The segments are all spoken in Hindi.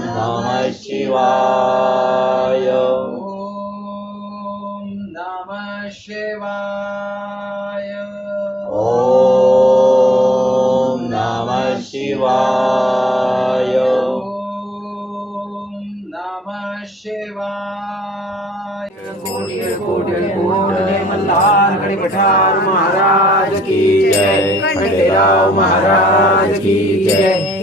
नमः शिवाय ॐ नमः शिवाय ॐ नमः शिवाय ॐ नमः शिवाय कोटि कोटि कोटि मल्हार गढ़ पठार महाराज की जय खंडेराव महाराज की जय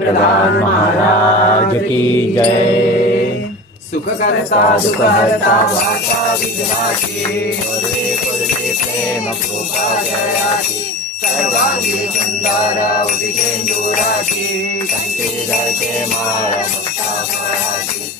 प्रधान महाराज की जय। सुख करता दुख हरता वाचा प्रेम जयाची सर्वांगी सुंदर उदिशेंदुराची कंठी धरते माळ मुक्ता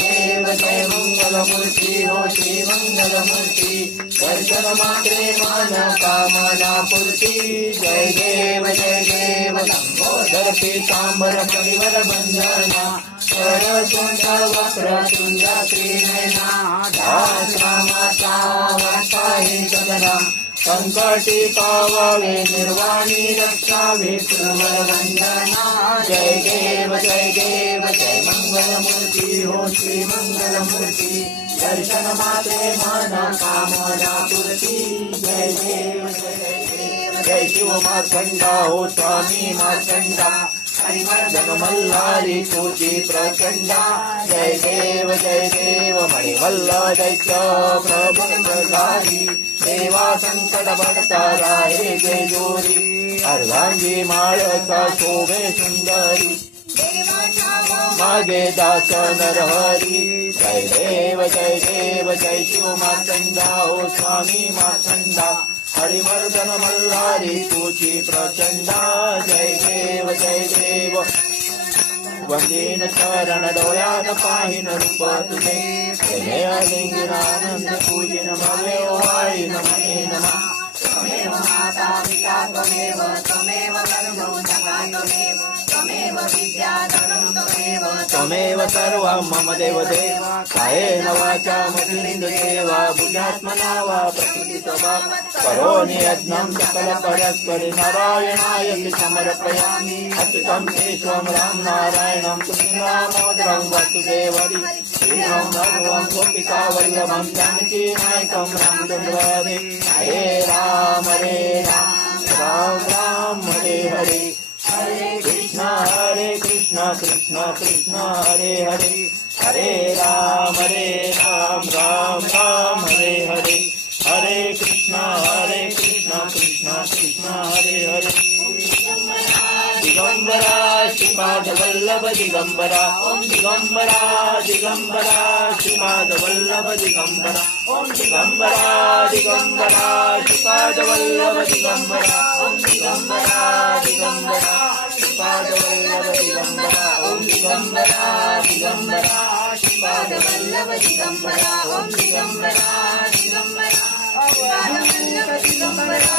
जय मंगल मूर्ती हो श्री मंगल मूर्ती दर्शन मात्रे मान कामना पूर्ती जय देव जय देव लंबोदर पीतांबर परिवर बंधना कर सुंदर वक्र तुंज त्रिनयना माता वार्ता हि चंद्रा संकटी पावावे, निर्वाणी रक्षावे प्रवर वंदना जय देव जय देव, जय मंगलमूर्ति, हो श्री मंगलमूर्ति। दर्शन माते मन कामना पूर्ती जय देव जय देव, जय शिव मार्कंडा हो स्वामी मार्कंडा हरिवर्धन मल्हारी तुझी प्रचंडा जय देव जय देव मणिवल्ल दैत्य प्रभु देवा संकट भक्ता राहे जय जोरी अर्धांगी माळसा शोभे सुंदरी मागे दास नरहरी जय देव जय देव जय शिव मार्कंडा ओ स्वामी मार्कंडा హరిమర్దన మల్లారి పూచి ప్రచండ. జయ దేవ జయ దేవ. వందేన శరణ దోయాన పాహిన రూపతునే జయలింగిన పూజిన మవేవాయి నమే నమ. మాతా పితా త్వమేవ త్వమేవ గర్భం జగాయమేవ त्वमेव सर्वं मम देवदेव। कायेन वाचा मतिलिङ्गदेव बुद्धात्मना वा प्रकृतितवा करोमि यज्ञं सकलपरस्परि नारायणाय समर्पयामि। अच्युतं केशवं राम नारायणं कृष्णरामोदरं वसुदेवरि श्रीरं भगवं गोपिका वल्लभं जानकी नायकं रामचन्द्रहरे हरे राम हरे राम राम राम हरे हरे। कृष्णा कृष्णा हरे हरे। हरे राम हरे राम राम राम हरे हरे। हरे कृष्णा हरे कृष्णा कृष्णा कृष्णा हरे हरे। दिगंबरा श्रीपाद वल्लभ दिगंबरा। ओम दिगंबरा दिगंबरा श्रीपाद वल्लभ दिगंबरा। ओम दिगंबरा दिगंबरा श्रीपाद वल्लभ दिगंबरा। ओम दिगंबरा दिगंबरा। దిగంబరా దిగంబరా శ్రీపాదవల్లవ దిగంబరా ఓం దిగంబరా దిగంబరా శ్రీపాదవల్లవ దిగంబరా